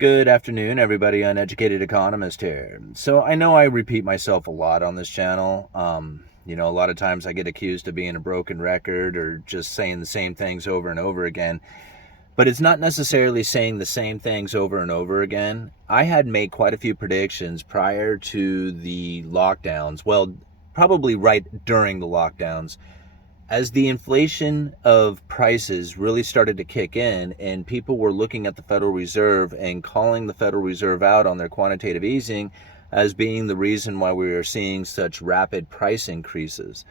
Good afternoon, everybody. Uneducated economist here. So I know I repeat myself a lot on this channel. A lot of times I get accused of being a broken record or just saying the same things over and over again. But it's not necessarily saying the same things over and over again. I had made quite a few predictions prior to the lockdowns. Well, probably right during the lockdowns, as the inflation of prices really started to kick in and people were looking at the Federal Reserve and calling the Federal Reserve out on their quantitative easing as being the reason why we were seeing such rapid price increases.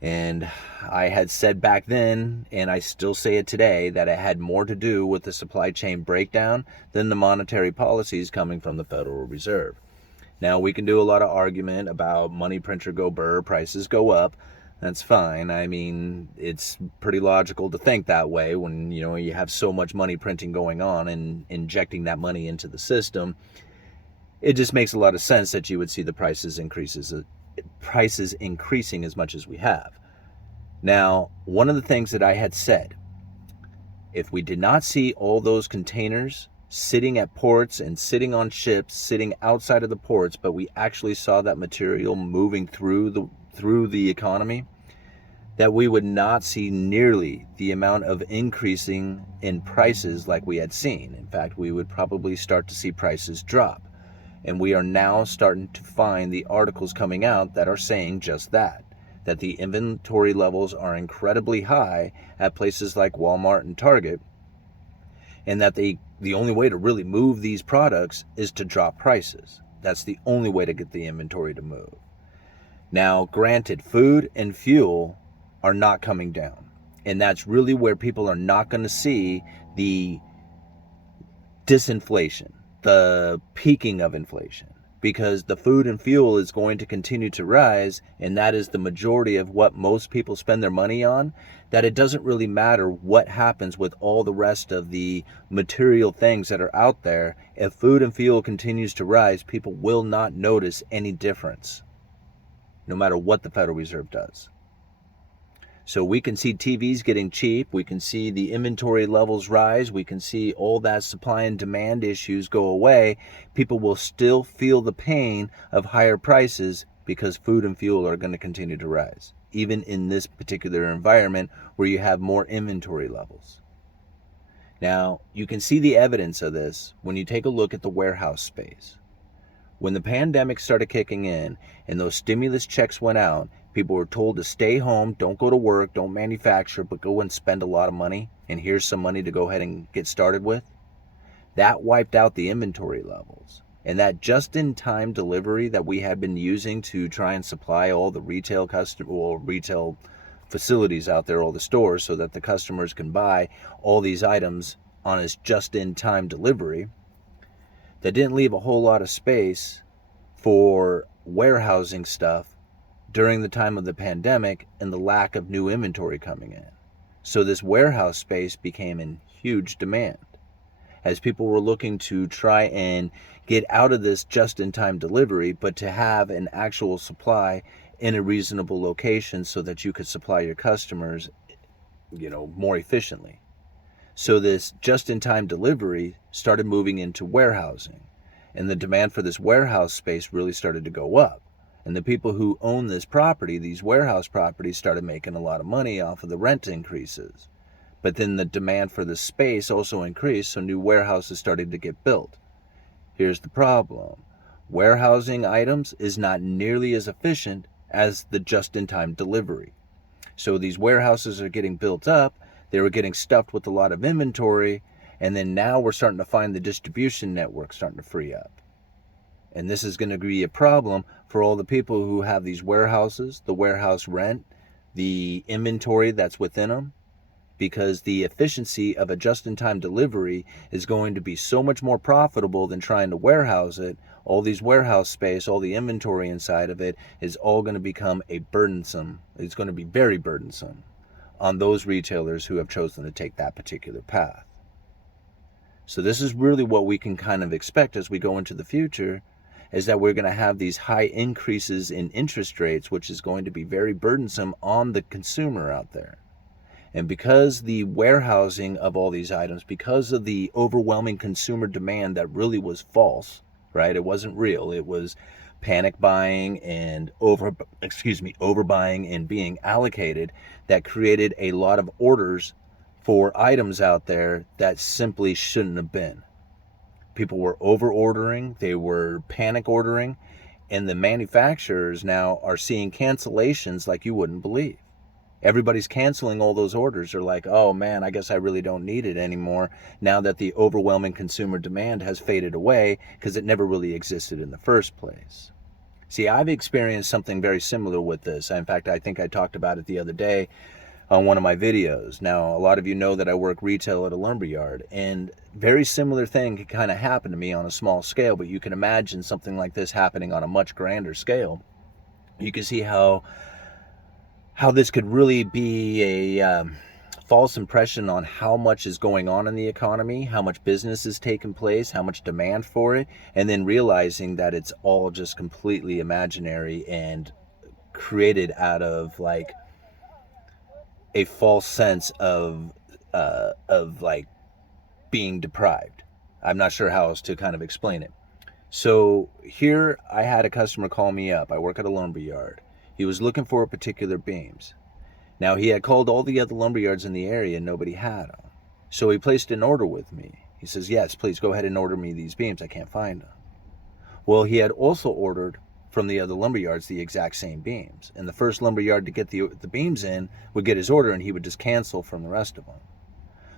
And I had said back then, and I still say it today, that it had more to do with the supply chain breakdown than the monetary policies coming from the Federal Reserve. Now, we can do a lot of argument about money printer go burr, prices go up. That's fine. I mean, it's pretty logical to think that way when, you have so much money printing going on and injecting that money into the system. It just makes a lot of sense that you would see the prices increasing as much as we have. Now, one of the things that I had said, if we did not see all those containers sitting at ports and sitting on ships, sitting outside of the ports, but we actually saw that material moving through the economy, that we would not see nearly the amount of increasing in prices like we had seen. In fact, we would probably start to see prices drop. And we are now starting to find the articles coming out that are saying just that the inventory levels are incredibly high at places like Walmart and Target, and that the only way to really move these products is to drop prices. That's the only way to get the inventory to move. Now, granted, food and fuel are not coming down, and that's really where people are not going to see the disinflation, the peaking of inflation, because the food and fuel is going to continue to rise, and that is the majority of what most people spend their money on, that it doesn't really matter what happens with all the rest of the material things that are out there. If food and fuel continues to rise, people will not notice any difference, no matter what the Federal Reserve does. So we can see TVs getting cheap. We can see the inventory levels rise. We can see all that supply and demand issues go away. People will still feel the pain of higher prices because food and fuel are going to continue to rise, even in this particular environment where you have more inventory levels. Now, you can see the evidence of this when you take a look at the warehouse space. When the pandemic started kicking in and those stimulus checks went out, people were told to stay home, don't go to work, don't manufacture, but go and spend a lot of money, and here's some money to go ahead and get started with. That wiped out the inventory levels. And that just-in-time delivery that we had been using to try and supply all the retail facilities out there, all the stores, so that the customers can buy all these items on its just-in-time delivery, that didn't leave a whole lot of space for warehousing stuff during the time of the pandemic and the lack of new inventory coming in. So this warehouse space became in huge demand as people were looking to try and get out of this just-in-time delivery, but to have an actual supply in a reasonable location so that you could supply your customers, more efficiently. So this just-in-time delivery started moving into warehousing, and the demand for this warehouse space really started to go up. And the people who own this property, these warehouse properties, started making a lot of money off of the rent increases. But then the demand for the space also increased, so new warehouses started to get built. Here's the problem. Warehousing items is not nearly as efficient as the just-in-time delivery. So these warehouses are getting built up, they were getting stuffed with a lot of inventory, and then now we're starting to find the distribution network starting to free up. And this is going to be a problem for all the people who have these warehouses, the warehouse rent, the inventory that's within them, because the efficiency of a just-in-time delivery is going to be so much more profitable than trying to warehouse it. All these warehouse space, all the inventory inside of it is all going to become it's going to be very burdensome on those retailers who have chosen to take that particular path. So this is really what we can kind of expect as we go into the future, is that we're going to have these high increases in interest rates, which is going to be very burdensome on the consumer out there. And because the warehousing of all these items, because of the overwhelming consumer demand that really was false, right? It wasn't real. It was panic buying and overbuying and being allocated, that created a lot of orders for items out there that simply shouldn't have been. People were over ordering, they were panic ordering, and the manufacturers now are seeing cancellations like you wouldn't believe. Everybody's canceling all those orders. They're like, oh man, I guess I really don't need it anymore now that the overwhelming consumer demand has faded away, because it never really existed in the first place. See, I've experienced something very similar with this. In fact, I think I talked about it the other day on one of my videos. Now, a lot of you know that I work retail at a lumber yard, and very similar thing could kind of happen to me on a small scale, but you can imagine something like this happening on a much grander scale. You can see how this could really be a false impression on how much is going on in the economy, how much business is taking place, how much demand for it, and then realizing that it's all just completely imaginary and created out of like a false sense of like being deprived. I'm not sure how else to kind of explain it. So here I had a customer call me up. I work at a lumber yard. He was looking for particular beams. Now, he had called all the other lumber yards in the area and nobody had them. So he placed an order with me. He says, yes, please go ahead and order me these beams. I can't find them. Well, he had also ordered from the other lumber yards the exact same beams. And the first lumber yard to get the beams in would get his order, and he would just cancel from the rest of them.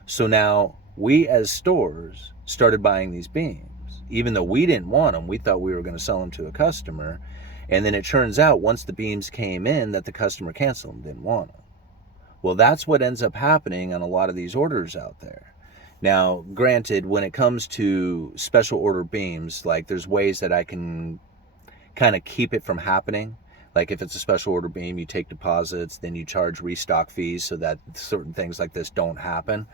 So now we as stores started buying these beams. Even though we didn't want them, we thought we were going to sell them to a customer. And then it turns out once the beams came in that the customer canceled them, didn't want them. Well, that's what ends up happening on a lot of these orders out there. Now, granted, when it comes to special order beams, like there's ways that I can kind of keep it from happening. Like if it's a special order beam, you take deposits, then you charge restock fees so that certain things like this don't happen.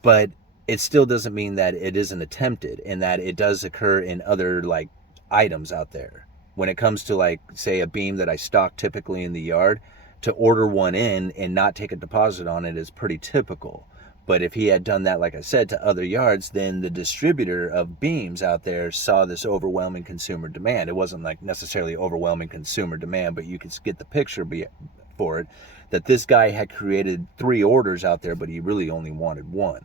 But it still doesn't mean that it isn't attempted, and that it does occur in other like items out there. When it comes to like, say, a beam that I stock typically in the yard, to order one in and not take a deposit on it is pretty typical. But if he had done that, like I said, to other yards, then the distributor of beams out there saw this overwhelming consumer demand. It wasn't like necessarily overwhelming consumer demand, but you could get the picture for it, that this guy had created 3 orders out there, but he really only wanted 1.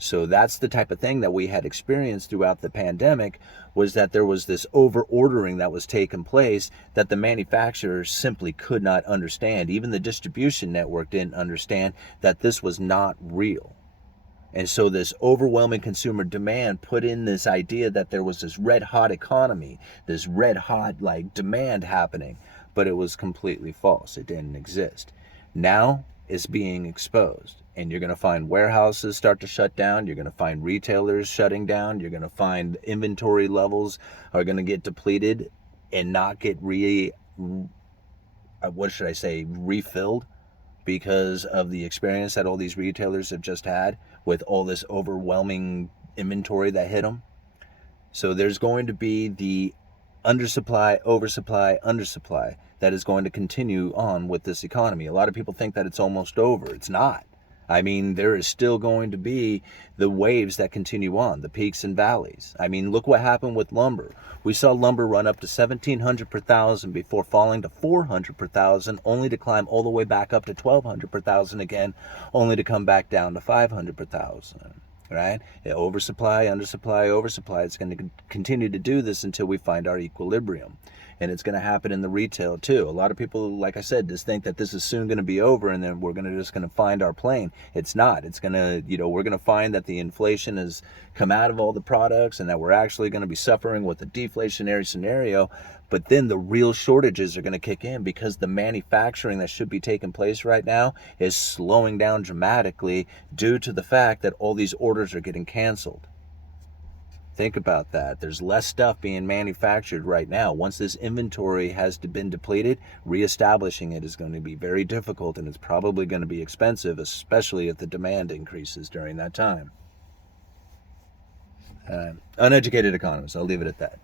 So that's the type of thing that we had experienced throughout the pandemic, was that there was this over ordering that was taking place that the manufacturers simply could not understand. Even the distribution network didn't understand that this was not real. And so this overwhelming consumer demand put in this idea that there was this red hot economy, this red hot like demand happening, but it was completely false. It didn't exist. Now it's being exposed, and you're going to find warehouses start to shut down. You're going to find retailers shutting down. You're going to find inventory levels are going to get depleted and not get refilled, because of the experience that all these retailers have just had with all this overwhelming inventory that hit them. So there's going to be the undersupply, oversupply, undersupply that is going to continue on with this economy. A lot of people think that it's almost over. It's not. I mean, there is still going to be the waves that continue on, the peaks and valleys. I mean, look what happened with lumber. We saw lumber run up to $1,700 per thousand before falling to $400 per thousand, only to climb all the way back up to $1,200 per thousand again, only to come back down to $500 per thousand. Right? Oversupply, undersupply, oversupply. It's going to continue to do this until we find our equilibrium. And it's going to happen in the retail too. A lot of people, like I said, just think that this is soon going to be over and then we're just going to find our plane. It's not. It's going to, we're going to find that the inflation has come out of all the products and that we're actually going to be suffering with a deflationary scenario. But then the real shortages are going to kick in, because the manufacturing that should be taking place right now is slowing down dramatically due to the fact that all these orders are getting canceled. Think about that. There's less stuff being manufactured right now. Once this inventory has been depleted, reestablishing it is going to be very difficult, and it's probably going to be expensive, especially if the demand increases during that time. Uneducated economist, I'll leave it at that.